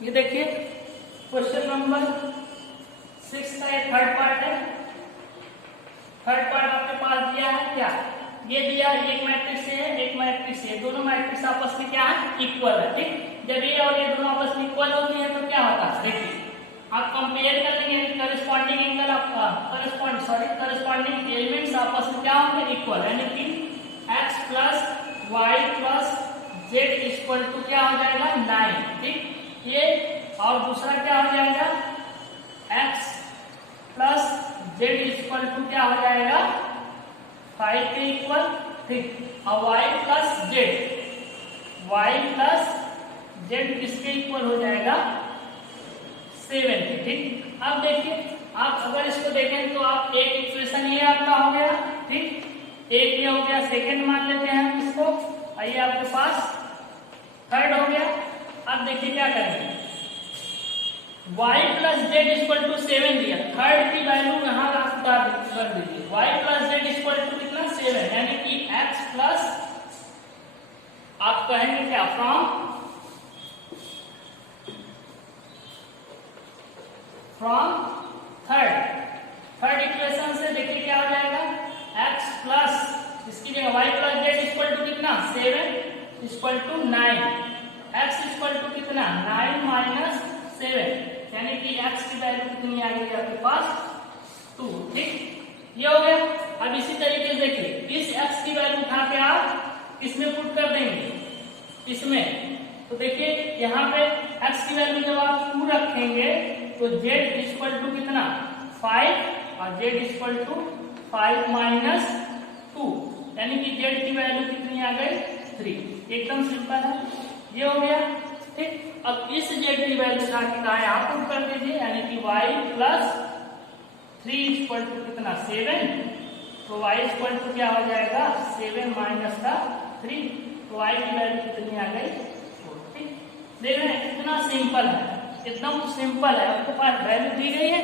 ये देखिए question number 6 का ये थर्ड पार्ट है। थर्ड पार्ट आपके पास दिया है क्या, ये दिया एक मैट्रिक्स है एक मैट्रिक्स है, दोनों मैट्रिक्स आपस में क्या है, इक्वल है। ठीक, जब ये और ये दोनों आपस में इक्वल होती है तो क्या होता है, देखिए आप कंपेयर कर लेंगे, करस्पॉन्डिंग एंगल आपका करस्पॉन्डिंग एलिमेंट्स आपस में क्या होंगे, इक्वल, यानी कि x plus Y plus Z equal to क्या हो जाएगा 9। ठीक, ये और दूसरा क्या हो जाएगा x plus Z equal to क्या हो जाएगा 5 के इक्वल। ठीक, और y प्लस जेड किसके इक्वल हो जाएगा 7 के। ठीक, अब देखिए आप अगर इसको देखें तो आप एक इक्वेशन ये आपका हो गया, ठीक, एक ये हो गया, सेकंड मान लेते हैं हम इसको, आइए आपके पास थर्ड हो गया। अब देखिए क्या करेंगे, y plus Z equal to 7 दिया, थर्ड की वैल्यू यहाँ कर दीजिए, y plus Z equal to कितना 7, यानी कि x प्लस आप कहेंगे क्या फ्रॉम थर्ड इक्वेशन से देखिए क्या हो जाएगा, x प्लस इसकी जगह y plus Z equal to कितना 7 equal to 9, x equal to कितना 9 माइनस 7, यानी कि x की वैल्यू कितनी आ गई आपके पास 2। ठीक, ये हो गया। अब इसी तरीके से देखिए इस x की वैल्यू उठा के आप इसमें पुट कर देंगे इसमें, तो देखिए यहाँ पे x की वैल्यू जब आप 2 रखेंगे तो z इक्वल टू कितना 5 और z इक्वल टू 5 माइनस 2, यानी कि z की वैल्यू कितनी आ गई 3। एकदम सिंपल है, ये हो गया। ठीक, अब इस z की वैल्यू उठा के कहा यहाँ पुट कर दीजिए, यानी कि y प्लस 3 इक्वल टू कितना 7, तो y इक्वल टू क्या हो जाएगा 7 माइनस का 3, तो y की वैल्यू कितनी आ गई 4। ठीक, देख रहे हैं कितना सिंपल है, एकदम सिंपल है, आपके पास वैल्यू दी गई है,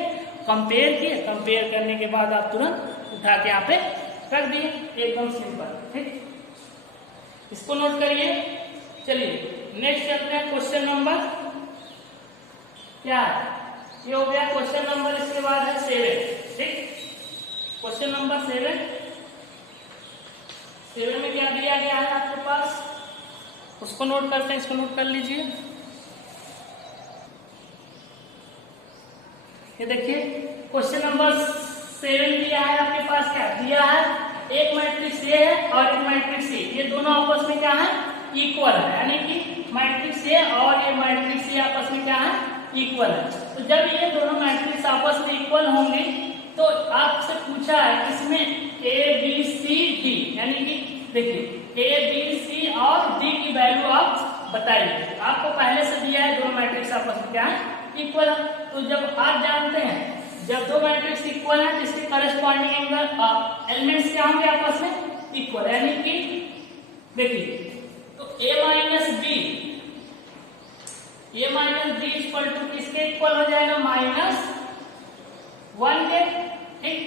कंपेयर किए, कंपेयर करने के बाद आप तुरंत उठा के यहाँ पे कर दिए, एकदम सिंपल। ठीक, इसको नोट करिए। चलिए नेक्स्ट चलते हैं, क्वेश्चन नंबर क्या है, ये हो गया क्वेश्चन नंबर, इसके बाद है 7। ठीक, क्वेश्चन नंबर 7 में क्या दिया गया है आपके पास, उसको नोट करते हैं, इसको नोट कर लीजिए। ये देखिए क्वेश्चन नंबर 7 दिया है आपके पास, क्या दिया है, एक मैट्रिक्स ए है और एक मैट्रिक्स ए, ये दोनों आपस में क्या है इक्वल है, यानी कि मैट्रिक्स ए और ये मैट्रिक्स ए आपस में क्या है इक्वल है। तो जब ये दोनों मैट्रिक्स आपस में इक्वल होंगे तो आपसे पूछा है इसमें ए बी सी डी, यानी कि देखिए ए बी सी और डी की वैल्यू आप बताइए। आपको पहले से दिया है दोनों मैट्रिक्स आपस में क्या है इक्वल है, तो जब आप जानते हैं जब दो मैट्रिक्स इक्वल है जिसके करस्पॉन्डिंग एंगल एलिमेंट्स क्या होंगे आपस में इक्वल, यानी कि देखिए तो a minus B equal to किसके इक्वल हो जाएगा -1 के। ठीक,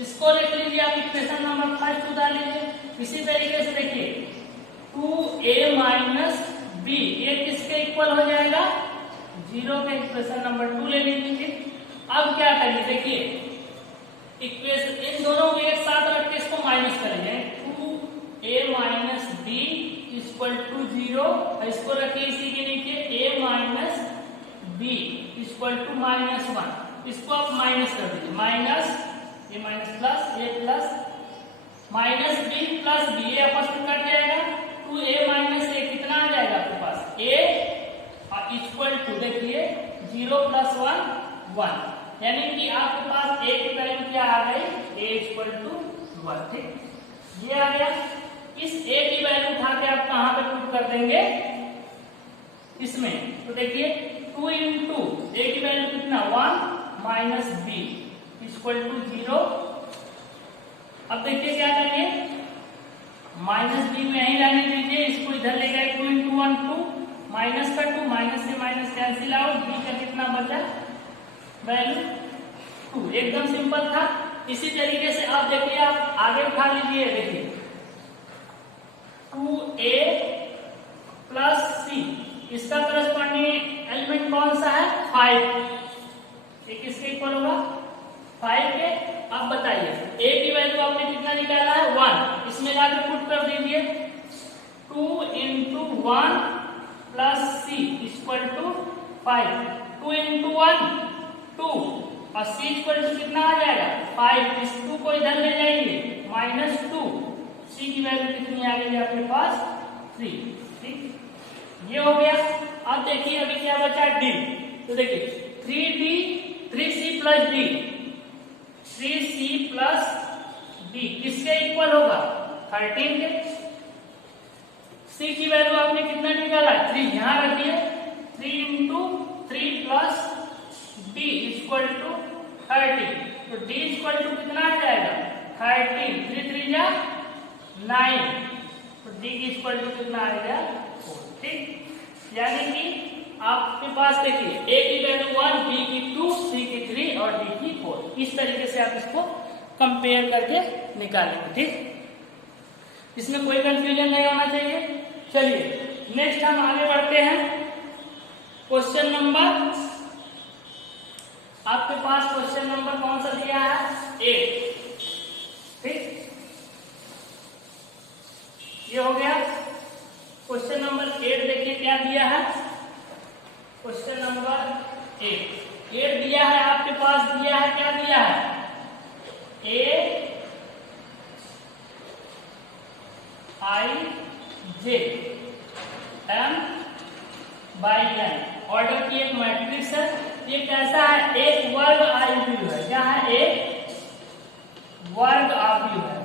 इसको लिख लीजिए आप इक्वेशन नंबर 1 उतार लीजिए। इसी तरीके से देखिए 2a माइनस बी ये किसके इक्वल हो जाएगा 0 के, इक्वेशन नंबर 2 ले लीजिए। अब क्या करिए, देखिए इक्वेशन इन दोनों को एक साथ रख के इसको माइनस करेंगे, 2a minus B equal to 0, इसको रखिए इसी के नीचे a minus B equal to -1, इसको आप माइनस कर दीजिए, माइनस ये minus plus A plus minus B plus B, ये आपस में कट जाएगा, 2a माइनस ए कितना आ जाएगा आपके पास a इक्वल टू देखिए 0 प्लस 1, यानी कि आपके पास a की वैल्यू क्या आ गई a इक्वल टू 1। ठीक, ये आ गया। इस a की वैल्यू उठा के आप कहां पे पुट कर देंगे इसमें, तो देखिए 2 इंटू a की वैल्यू कितना 1 माइनस बी इक्वल टू 0। अब देखिए क्या करेंगे, माइनस बी में यहीं रहने दीजिए, इसको इधर ले गए 2 इंटू 1 2, माइनस का 2, माइनस से माइनस कैंसिल आउट, बी का कितना बचा वैल्यू 2। एकदम सिंपल था। इसी तरीके से आप देखिए आप आगे उठा लीजिए, देखिए 2a प्लस सी इसका करस्पॉन्डिंग एलिमेंट कौन सा है? 5। ये किसके इक्वल होगा? 5 के। अब बताइए a की वैल्यू आपने कितना निकाला है? 1। इसमें जाकर पुट कर दीजिए 2 into 1 plus c equal to 5। 2 into 1 2 और c इक्वल टू कितना आ जाएगा? 5। इस 2 को इधर ले जाइए -2। c की वैल्यू कितनी आ गई आपके पास? 3। ठीक, ये हो गया। अब देखिए अभी क्या बचा? d। तो देखिए 3c plus d, 3c plus d किसके इक्वल होगा? 13 के। c की वैल्यू आपने कितना निकाला? 3। यहां रखिए 3 into 3 plus d equal to 30। तो d इक्वल टू कितना आ जाएगा? 13। 3 3 जा 9। तो d की इक्वल टू कितना आएगा? 4। ठीक, यानी कि आपके पास देखिए a की वैल्यू 1, b की 2, c की 3 और d की 4। इस तरीके से आप इसको कंपेयर करके निकालेंगे। ठीक, इसमें कोई कंफ्यूजन नहीं होना चाहिए। चलिए नेक्स्ट हम आगे बढ़ते हैं। क्वेश्चन नंबर, आपके पास क्वेश्चन नंबर कौन सा दिया है? 8। ठीक, ये हो गया क्वेश्चन नंबर 8। देखिए क्या दिया है? क्वेश्चन नंबर 8 दिया है आपके पास। दिया है, क्या दिया है? a i j m by n order की एक मैट्रिक्स है। ये कैसा है? एक वर्ग आव्यूह है। क्या है? एक वर्ग आव्यूह है।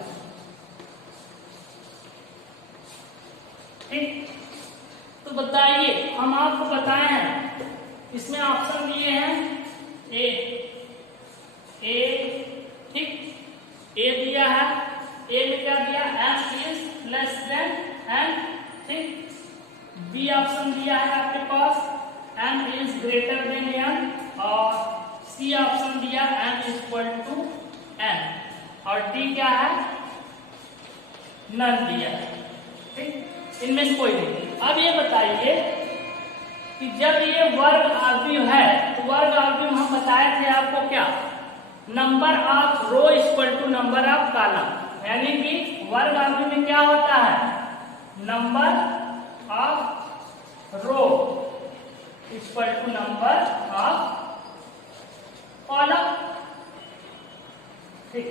ठीक, तो बताइए, हम आपको बताए हैं, इसमें ऑप्शन दिए हैं ए। ठीक, ए दिया है। ए में क्या दिया? m is less than n। ठीक, बी ऑप्शन दिया है आपके पास m is greater than n, और सी ऑप्शन दिया m is equal to n, और डी क्या है? नन दिया है। ठीक, इनमें से कोई नहीं। अब ये बताइए कि जब ये वर्ग आव्यूह है तो वर्ग आव्यूह हम बताए थे आपको क्या? Number of row equal to number of column. यानी कि वर्ग आव्यूह में क्या होता है? Number of row equal to number of column. ठीक,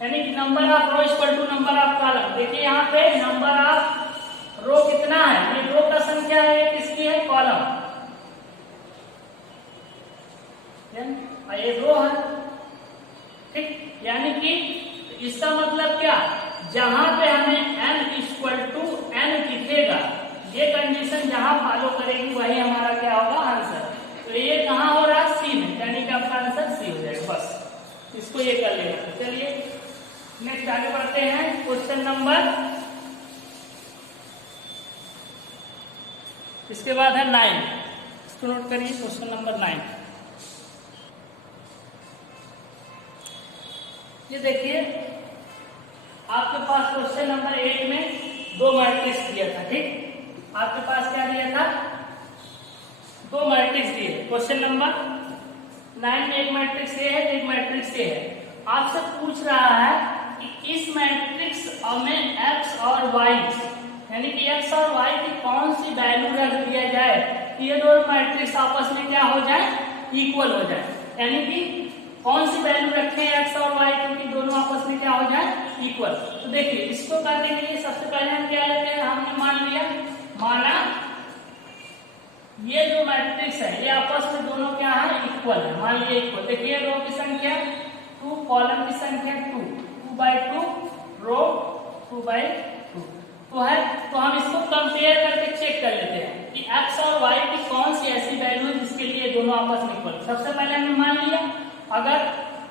यानी कि number of row equal to number of column. देखिए यहाँ पे नंबर ऑफ रो कितना है? ये रो का संख्या है, किसकी है? कॉलम। ये रो है। ठीक, यानी कि इसका मतलब क्या? जहां पे हमें n इक्वल टू n दिखेगा, ये कंडीशन जहां फॉलो करेगी वही हमारा क्या होगा? आंसर। तो ये कहां हो रहा है? सी में, यानी कि आपका आंसर सी हो जाएगा। बस इसको ये कर लेना। चलिए नेक्स्ट आगे बढ़ते हैं। क्वेश्चन नंबर, इसके बाद है 9। इसको नोट करिए, क्वेश्चन नंबर 9। ये देखिए आपके पास क्वेश्चन नंबर 8 में 2 मैट्रिक्स दिया था। ठीक, आपके पास क्या दिया था? 2 मैट्रिक्स दिए। क्वेश्चन नंबर 9 में एक मैट्रिक्स ए है, एक मैट्रिक्स ए है। आपसे पूछ रहा है कि इस मैट्रिक्स में x और y, यानी कि x और y की कौन सी वैल्यू रख दिया जाए कि ये दोनों मैट्रिक्स आपस में क्या हो जाए? इक्वल हो जाए। यानी कि कौन सी वैल्यू रखें x और y की दोनों आपस में क्या हो जाए? इक्वल। तो देखिए इसको करने के लिए सबसे पहले हम क्या लेते हैं? हमने मान लिया, माना ये जो मैट्रिक्स है ये आपस में दोनों क्या है? इक्वल है। मान लिया इक्वल। देखिए रो की संख्या 2, कॉलम की संख्या 2, 2/2, रो 2/2 तो है। तो हम इसको कंपेयर करके चेक कर लेते हैं कि x और y की कौन सी ऐसी वैल्यू है जिसके लिए दोनों आपस में इक्वल। सबसे पहले हमने मान लिया, अगर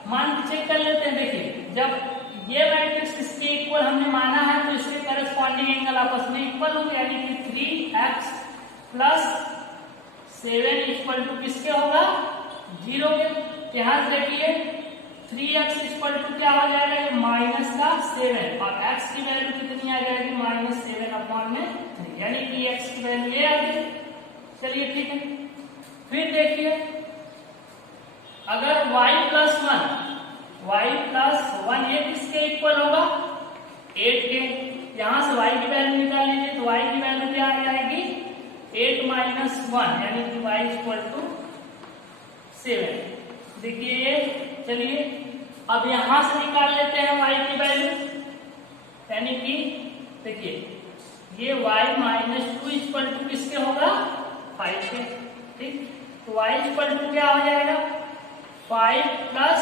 मान के चेक कर लेते हैं। देखिए जब ये मैट्रिक्स इसके इक्वल हमने माना है तो इसके करस्पॉन्डिंग एंगल आपस में इक्वल होंगे, यानी कि 3x + 7 इक्वल टू किसके होगा? 0 के। ध्यान से देखिए 3x इक्वल टू क्या हो जाएगा, ये माइनस का 7 और x की वैल्यू कितनी आ जाएगी, -7/3, यानी कि x की वैल्यू ये आ गई। चलिए ठीक है, फिर देखिए अगर y प्लस 1 ये किसके इक्वल होगा, 8 के। यहां से y की वैल्यू निकाल लीजिए तो y की वैल्यू क्या आ जाएगी, 8 - 1 यानी कि y इक्वल टू 7। देखिए ये, चलिए अब यहां से निकाल लेते हैं y की वैल्यू, यानी कि देखिए ये y - 2 इक्वल टू किसके होगा, 5 के। ठीक, तो y इक्वल टू क्या हो जाएगा, 5 प्लस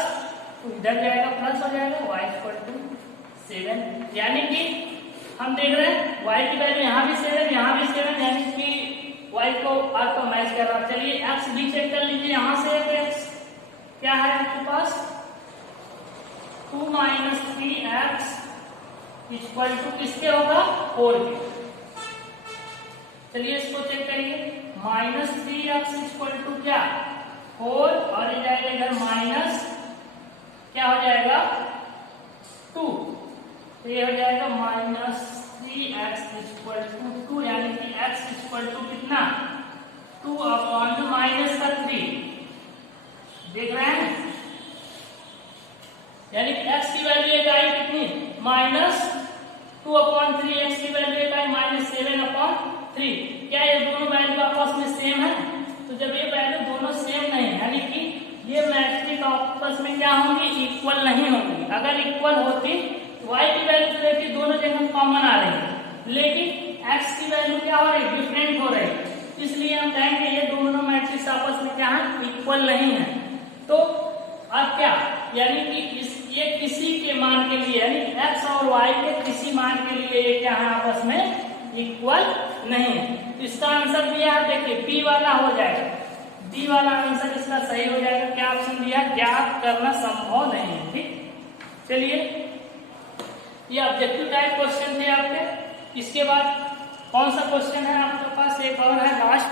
इधर जाएगा प्लस हो जाएगा, y इक्वल टू 7। यानी कि हम देख रहे हैं y की वैल्यू यहाँ भी 7 यहाँ भी 7, यानी कि y को r को मैच कर रहा है। चलिए x भी चेक कर लीजिए, यहाँ से x क्या है आपके पास, 2 - 3x इक्वल टू किसके होगा, 4 के। चलिए इसको चेक करिए, -3x इक्वल टू क्या, 4 और ये जाएगा इधर माइनस क्या हो जाएगा, 2, तो ये हो जाएगा -3x इक्वल टू 2, यानी कि x इक्वल टू कितना, 2/-3। देख रहे हैं, यानी कि x की वैल्यू एक आई कितनी, -2/3, x की वैल्यू एक आई -7/3। क्या ये दोनों वैल्यू आपस में सेम है, तो जब ये वैल्यू दोनों सेम नहीं है, यानी कि ये मैट्रिक्स आपस में क्या होंगी, इक्वल नहीं होंगी। अगर इक्वल होती तो y की वैल्यू तो देखिए दोनों जगह कॉमन आ रही है, लेकिन x की वैल्यू क्या हो रही है, डिफरेंट हो रही है। इसलिए हम कहेंगे ये दोनों मैट्रिक्स आपस में क्या है, इक्वल नहीं है। तो अब क्या, यानी कि ये किसी के मान के लिए, यानी x और y के किसी मान के लिए ये क्या है, आपस में इक्वल नहीं है। तो इसका आंसर दिया है, देखिए बी वाला हो जाएगा, बी वाला आंसर इसका सही हो जाएगा। क्या ऑप्शन दिया, ज्ञात करना संभव नहीं है। ठीक, चलिए ये ऑब्जेक्टिव टाइप क्वेश्चन थे आपके। इसके बाद कौन सा क्वेश्चन है आपके पास, एक और है लास्ट,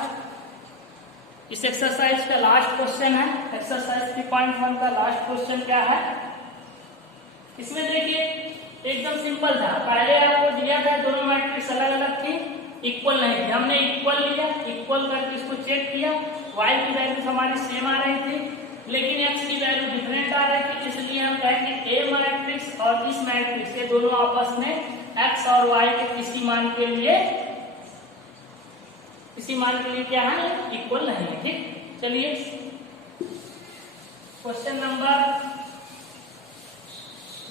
इस एक्सरसाइज का लास्ट क्वेश्चन है। एक्सरसाइज 3.1 का लास्ट क्वेश्चन क्या है, इसमें देखिए एकदम सिंपल था। पहले आपको दिया था दोनों मैट्रिक्स अलग अलग थी, इक्वल नहीं थी, हमने इक्वल लिया, इक्वल करके इसको चेक किया, y की वैल्यू हमारी सेम आ रही थी, लेकिन x की वैल्यू डिफरेंट आ रही थी। इसलिए हम कहेंगे a मैट्रिक्स और इस मैट्रिक्स ये दोनों आपस में x और y के किसी मान के लिए क्या है, इक्वल नहीं है। ठीक, चलिए क्वेश्चन नंबर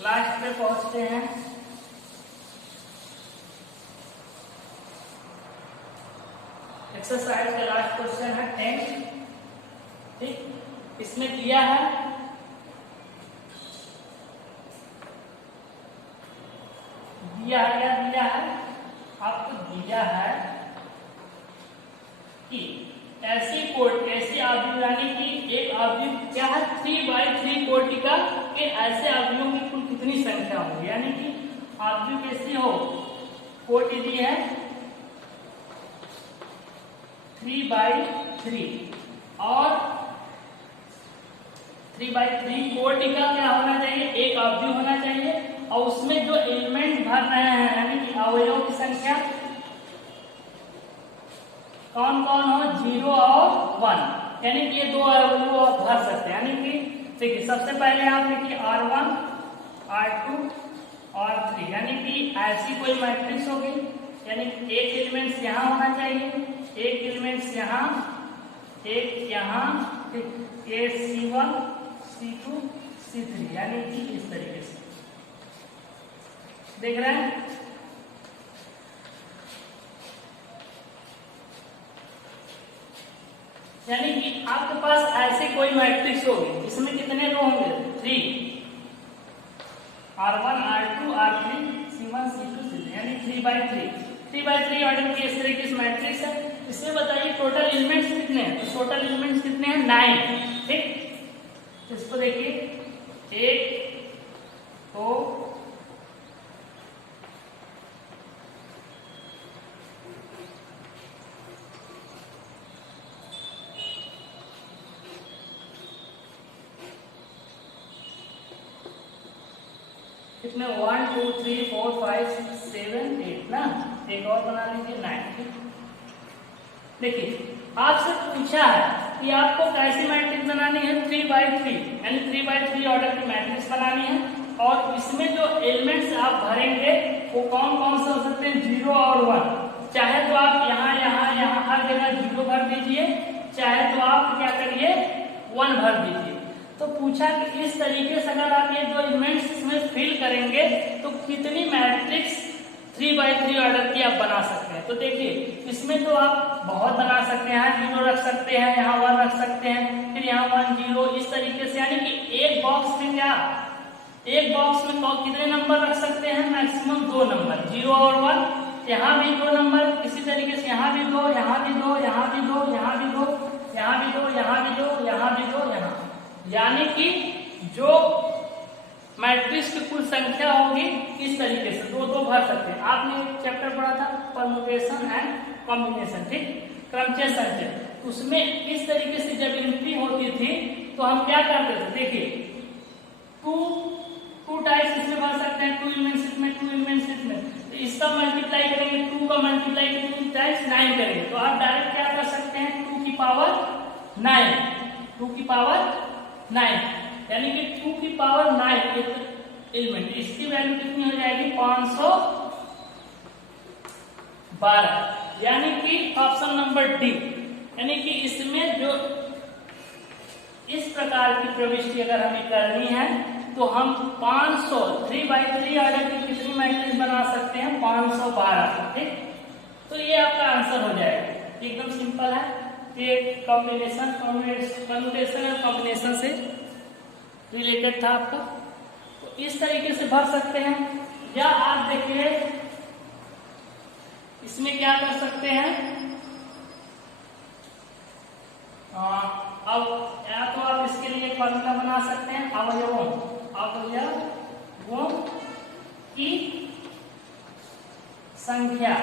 लास्ट पे पहुंचते हैं। एक्सरसाइज का लास्ट क्वेश्चन है 10। ठीक, इसमें दिया है क्या दिया है आपको, दिया है कि ऐसी आव्यूह, यानी कि एक आव्यूह क्या है, 3/3 कोटिका के ऐसे आव्यूहों की कुल कितनी संख्या होगी, यानी कि आव्यूह कैसी हो, कोटि दी है 3/3 और 3/3 कोटिका क्या होना चाहिए, एक आव्यूह होना चाहिए, और उसमें जो एलिमेंट भर रहे हैं, यानी कि अवयवों की संख्या कौन कौन हो, 0 और 1, यानी कि ये दो अवयव आप भर सकते हैं। यानी कि देखिए सबसे पहले आप देखिए R1, R2 और 3, यानी कि ऐसी कोई मैट्रिक्स होगी, यानी एक एलिमेंट्स यहाँ होना चाहिए, एक एलिमेंट्स यहाँ, एक यहाँ, ये C1, C2, C3, यानी कि इस तरीके से देख रहे हैं। यानी कि आपके पास ऐसी कोई मैट्रिक्स होगी इसमें कितने रो होंगे, 3, R1, R2, R3, C1, C2, C3, यानी 3/3 ऑर्डर की इस तरीके से मैट्रिक्स है। इसमें बताइए टोटल एलिमेंट्स कितने हैं, तो टोटल एलिमेंट्स कितने हैं, 9। ठीक, तो इसको देखिए 1, 2, 3, कितने 1 2 3 4 5 6 7 8 ना, एक और बना लीजिए 9। देखिए आपसे पूछा है कि आपको कैसी मैट्रिक्स बनानी है, 3x3 यानी 3x3 ऑर्डर की मैट्रिक्स बनानी है। और इसमें जो एलिमेंट्स आप भरेंगे वो कौन कौन से हो सकते हैं, 0 और 1। चाहे तो आप यहाँ यहाँ यहाँ हर जगह 0 भर दीजिए, चाहे तो आप क्या करिए 1 भर दीजिए। तो पूछा कि इस तरीके से अगर आप ये दो एलिमेंट्स इसमें फिल करेंगे तो कितनी मैट्रिक्स 3x3 ऑर्डर की आप बना सकते हैं। तो देखिए इसमें तो आप बहुत बना सकते हैं, यहाँ 0 रख सकते हैं, यहाँ 1 रख सकते हैं, फिर यहाँ 1 0, इस तरीके से। यानी कि एक बॉक्स में क्या, एक बॉक्स में कितने नंबर रख सकते हैं, मैक्सिमम 2 नंबर, 0 और 1। यहाँ भी 2 नंबर, इसी तरीके से यहाँ भी 2, यहाँ भी 2, यहाँ भी 2, यहाँ भी 2, यहाँ भी 2, यहाँ भी 2, यहाँ भी 2, यहाँ। यानी कि जो मैट्रिक्स की कुल संख्या होगी इस तरीके से 2 भर सकते हैं। आपने एक चैप्टर पढ़ा था परम्यूटेशन एंड कॉम्बिनेशन, ठीक, क्रमचय संचय। उसमें इस तरीके से जब एंट्री होती थी तो हम क्या करते थे, देखिए 2 टाइप्स इसमें भर सकते हैं, 2 एलिमेंट्स इसमें, 2 एलिमेंट्स इसमें। तो इसका मल्टीप्लाई करेंगे, 2 का मल्टीप्लाई कितनी टाइम्स 9 करेंगे। तो आप डायरेक्ट क्या कर सकते हैं, 2 की पावर 9, 2 की पावर 9, यानी कि 2 की पावर 9 एलिमेंट, इसकी वैल्यू कितनी हो जाएगी 512। यानी कि ऑप्शन नंबर डी, यानी कि इसमें जो इस प्रकार की प्रविष्टि अगर हमें करनी है तो हम 500 3x3 ऑर्डर की कितनी मैट्रिक्स बना सकते हैं, 512, ठीक। तो ये आपका आंसर हो जाएगा, एकदम सिंपल है। ये कॉम्बिनेशन परम्यूटेशन और कॉम्बिनेशन से रिलेटेड था आपका। तो इस तरीके से भर सकते हैं। या आप देखिए इसमें क्या कर सकते हैं, अब या तो आप इसके लिए फॉर्मूला बना सकते हैं, अवयवों की संख्या,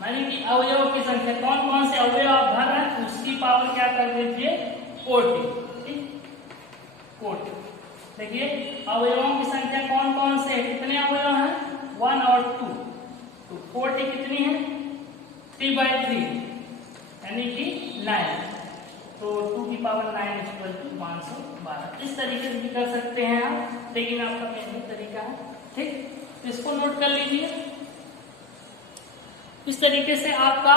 मानी कि अवयव की संख्या, कौन कौन से अवयव आप भर रहे हैं उसकी पावर क्या कर दीजिए 40, ठीक, 40। देखिए अवयवों की संख्या कौन कौन से है, कितने अवयव हैं, 1 और 2। तो 40 कितनी है 3x3 यानी कि 9, तो 2 की पावर 9 इक्वल टू 512। इस तरीके से भी कर सकते हैं आप, लेकिन आपका मेन तरीका है, ठीक। इसको नोट कर लीजिए। इस तरीके से आपका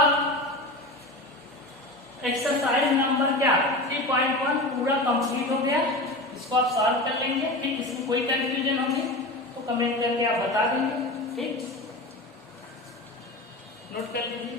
एक्सरसाइज नंबर क्या 3.1 पूरा कंप्लीट हो गया। इसको आप सॉल्व कर लेंगे, ठीक। इसमें कोई कंफ्यूजन होगी तो कमेंट करके आप बता देंगे, ठीक। नोट कर लीजिए।